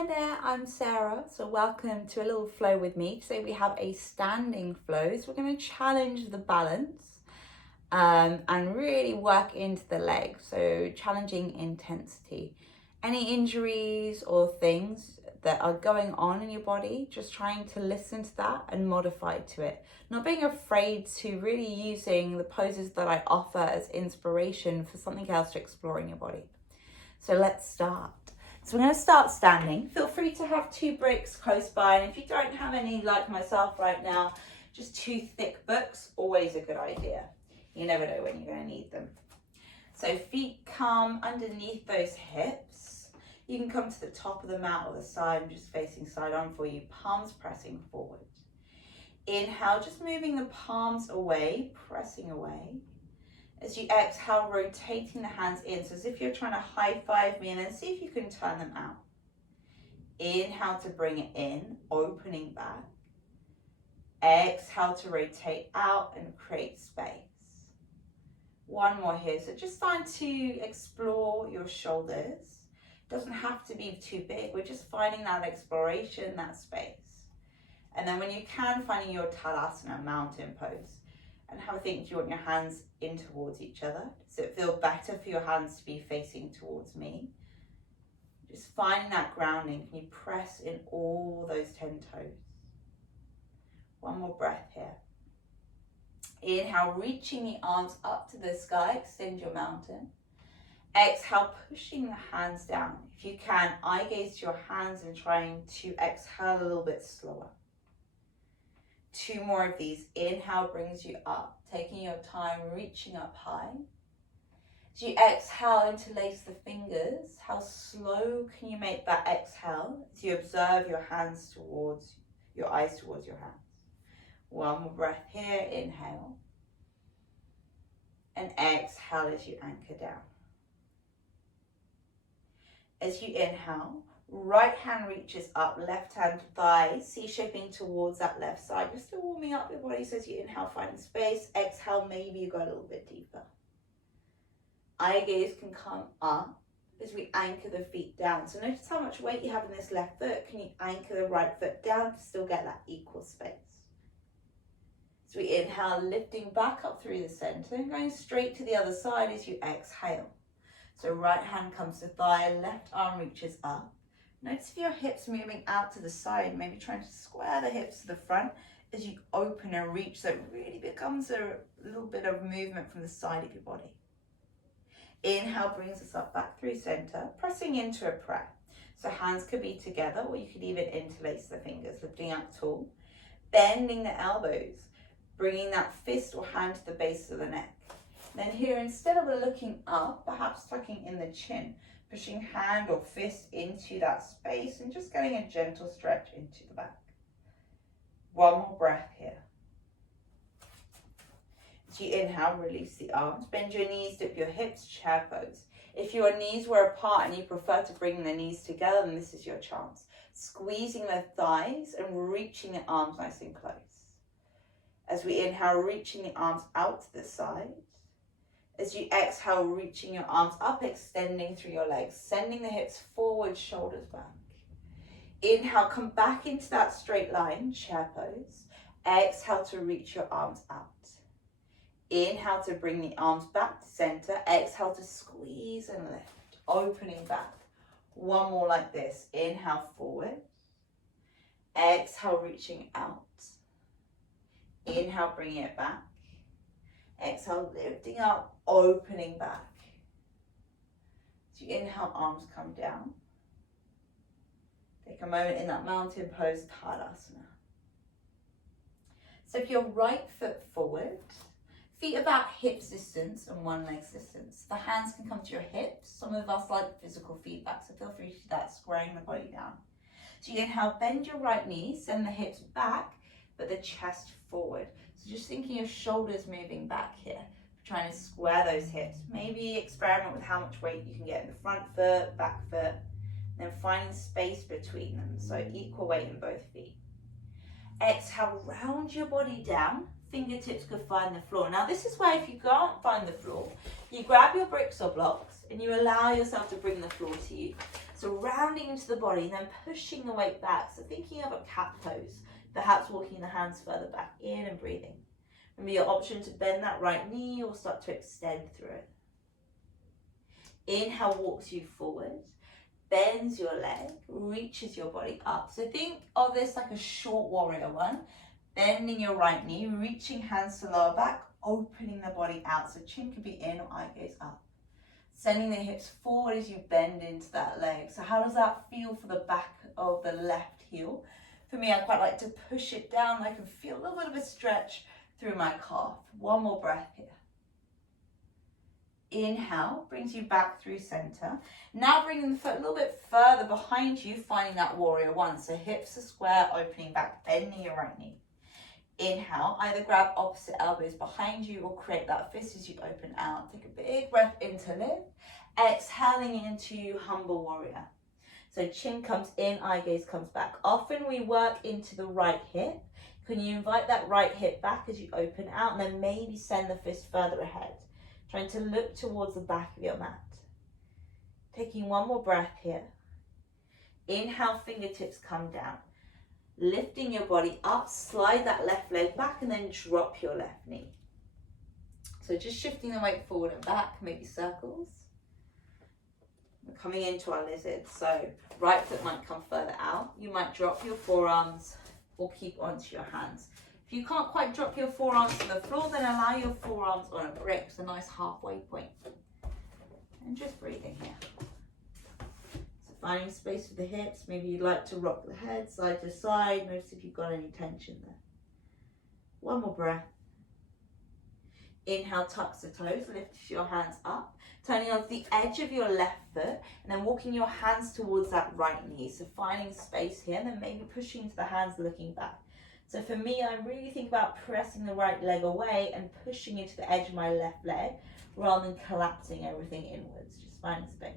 Hi there, I'm Sarah. So welcome to a little flow with me. Today we have a standing flow. So we're going to challenge the balance and really work into the legs. So challenging intensity. Any injuries or things that are going on in your body, just trying to listen to that and modify to it. Not being afraid to really using the poses that I offer as inspiration for something else to explore in your body. So let's start. So we're going to start standing. Feel free to have 2 bricks close by, and if you don't have any like myself right now, just 2 thick books, always a good idea. You never know when you're going to need them. So feet come underneath those hips. You can come to the top of the mat or the side. I'm just facing side on for you, palms pressing forward. Inhale, just moving the palms away, pressing away. As you exhale, rotating the hands in, so as if you're trying to high five me, and then see if you can turn them out. Inhale to bring it in, opening back. Exhale to rotate out and create space. One more here, so just starting to explore your shoulders. Doesn't have to be too big, we're just finding that exploration, that space. And then when you can, finding your Tadasana, mountain pose. And have a think, do you want your hands in towards each other? Does it feel better for your hands to be facing towards me? Just finding that grounding. Can you press in all those 10 toes? One more breath here. Inhale, reaching the arms up to the sky, extend your mountain. Exhale, pushing the hands down. If you can, eye gaze to your hands and trying to exhale a little bit slower. 2 more of these. Inhale brings you up, taking your time, reaching up high. As you exhale, interlace the fingers. How slow can you make that exhale as you observe your hands towards, your eyes towards your hands. One more breath here. Inhale. And exhale as you anchor down. As you inhale, right hand reaches up, left hand thigh, C-shaping towards that left side. You're still warming up your body, so as you inhale, finding space. Exhale, maybe you go a little bit deeper. Eye gaze can come up as we anchor the feet down. So notice how much weight you have in this left foot. Can you anchor the right foot down to still get that equal space? As we inhale, lifting back up through the center and going straight to the other side as you exhale. So right hand comes to thigh, left arm reaches up. Notice if your hips moving out to the side, maybe trying to square the hips to the front as you open and reach, so it really becomes a little bit of movement from the side of your body. Inhale brings us up back through center, pressing into a prayer. So hands could be together, or you could even interlace the fingers, lifting up tall, bending the elbows, bringing that fist or hand to the base of the neck. Then here, instead of looking up, perhaps tucking in the chin, pushing hand or fist into that space and just getting a gentle stretch into the back. One more breath here. As you inhale, release the arms, bend your knees, dip your hips, chair pose. If your knees were apart and you prefer to bring the knees together, then this is your chance. Squeezing the thighs and reaching the arms nice and close. As we inhale, reaching the arms out to the side. As you exhale, reaching your arms up, extending through your legs, sending the hips forward, shoulders back. Inhale, come back into that straight line, chair pose. Exhale to reach your arms out. Inhale to bring the arms back to center. Exhale to squeeze and lift, opening back. One more like this. Inhale, forward. Exhale, reaching out. Inhale, bringing it back. Exhale, lifting up, opening back. As you inhale, arms come down. Take a moment in that mountain pose, Tadasana. So if your right foot forward, feet about hips distance and one leg's distance. The hands can come to your hips. Some of us like physical feedback, so feel free to do that, squaring the body down. So you inhale, bend your right knee, send the hips back, but the chest forward. So just thinking your shoulders moving back here, trying to square those hips. Maybe experiment with how much weight you can get in the front foot, back foot, then finding space between them, so equal weight in both feet. Exhale, round your body down, fingertips could find the floor. Now this is where if you can't find the floor, you grab your bricks or blocks and you allow yourself to bring the floor to you. So rounding into the body and then pushing the weight back. So thinking of a cat pose, perhaps walking the hands further back in and breathing. Remember your option to bend that right knee or start to extend through it. Inhale walks you forward, bends your leg, reaches your body up. So think of this like a short warrior one. Bending your right knee, reaching hands to lower back, opening the body out. So chin could be in or eye gaze up. Sending the hips forward as you bend into that leg. So how does that feel for the back of the left heel? For me, I quite like to push it down. I can feel a little bit of a stretch through my calf. One more breath here. Inhale, brings you back through center. Now bringing the foot a little bit further behind you, finding that warrior one. So hips are square, opening back, bending your right knee. Inhale, either grab opposite elbows behind you or create that fist as you open out. Take a big breath in to lift. Exhaling into humble warrior. So chin comes in, eye gaze comes back. Often we work into the right hip. Can you invite that right hip back as you open out and then maybe send the fist further ahead? Trying to look towards the back of your mat. Taking one more breath here. Inhale, fingertips come down. Lifting your body up, slide that left leg back and then drop your left knee. So just shifting the weight forward and back, maybe circles. We're coming into our lizard. So right foot might come further out. You might drop your forearms or keep onto your hands. If you can't quite drop your forearms to the floor, then allow your forearms on a brick. It's a nice halfway point. And just breathing here. So finding space for the hips. Maybe you'd like to rock the head side to side. Notice if you've got any tension there. One more breath. Inhale, tucks the toes, lift your hands up. Turning onto the edge of your left foot and then walking your hands towards that right knee. So finding space here and then maybe pushing into the hands, looking back. So for me, I really think about pressing the right leg away and pushing into the edge of my left leg rather than collapsing everything inwards. Just finding space.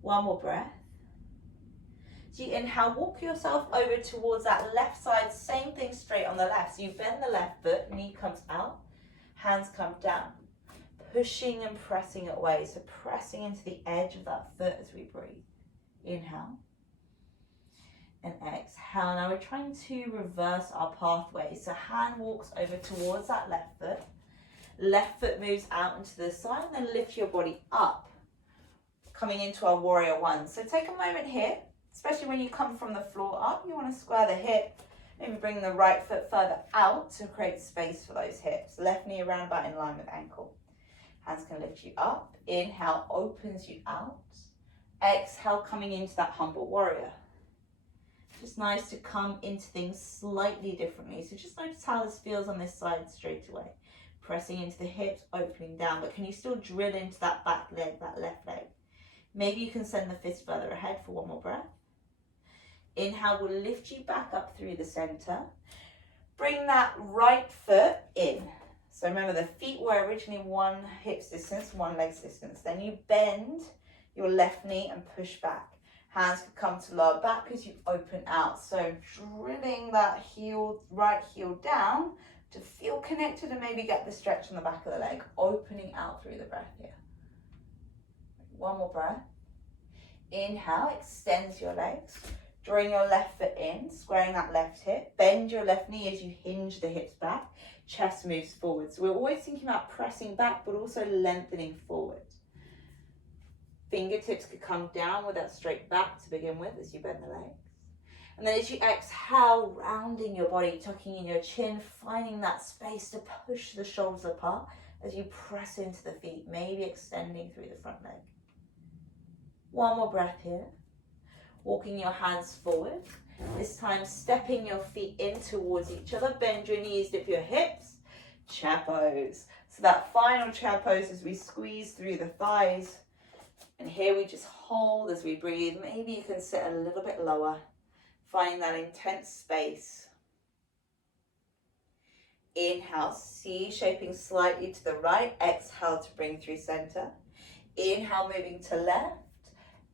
One more breath. So you inhale, walk yourself over towards that left side. Same thing straight on the left. So you bend the left foot, knee comes out, hands come down. Pushing and pressing it away. So pressing into the edge of that foot as we breathe. Inhale. And exhale. Now we're trying to reverse our pathway. So hand walks over towards that left foot. Left foot moves out into the side and then lift your body up. Coming into our warrior one. So take a moment here, especially when you come from the floor up. You want to square the hip. Maybe bring the right foot further out to create space for those hips. Left knee around about in line with ankle. Hands can lift you up. Inhale opens you out. Exhale coming into that humble warrior. Just nice to come into things slightly differently. So just notice how this feels on this side straight away. Pressing into the hips, opening down. But can you still drill into that back leg, that left leg? Maybe you can send the fist further ahead for one more breath. Inhale will lift you back up through the center. Bring that right foot in. So remember the feet were originally one hip's distance, one leg's distance. Then you bend your left knee and push back. Hands can come to lower back as you open out. So drilling that heel, right heel down to feel connected and maybe get the stretch on the back of the leg. Opening out through the breath here. One more breath. Inhale, extends your legs. Drawing your left foot in, squaring that left hip. Bend your left knee as you hinge the hips back. Chest moves forward. So we're always thinking about pressing back, but also lengthening forward. Fingertips could come down with that straight back to begin with as you bend the legs. And then as you exhale, rounding your body, tucking in your chin, finding that space to push the shoulders apart as you press into the feet, maybe extending through the front leg. One more breath here. Walking your hands forward. This time stepping your feet in towards each other. Bend your knees, dip your hips. Chair pose. So that final chair pose as we squeeze through the thighs. And here we just hold as we breathe. Maybe you can sit a little bit lower. Finding that intense space. Inhale, C shaping slightly to the right. Exhale to bring through center. Inhale, moving to left.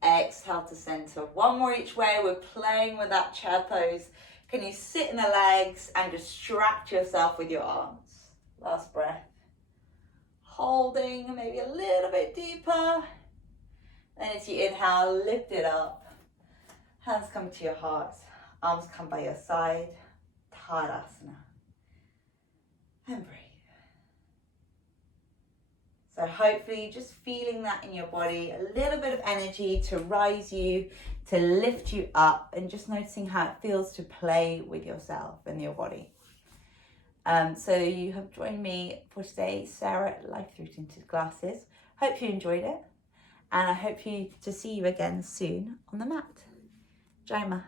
Exhale to center. One more each way. We're playing with that chair pose. Can you sit in the legs and distract yourself with your arms? Last breath. Holding maybe a little bit deeper. Then as you inhale, lift it up. Hands come to your heart. Arms come by your side. Tadasana. And breathe. So hopefully just feeling that in your body, a little bit of energy to rise you, to lift you up, and just noticing how it feels to play with yourself and your body. So you have joined me for today, Sarah at Life Through Tinted Glasses. Hope you enjoyed it, and I hope to see you again soon on the mat. Jai Ma.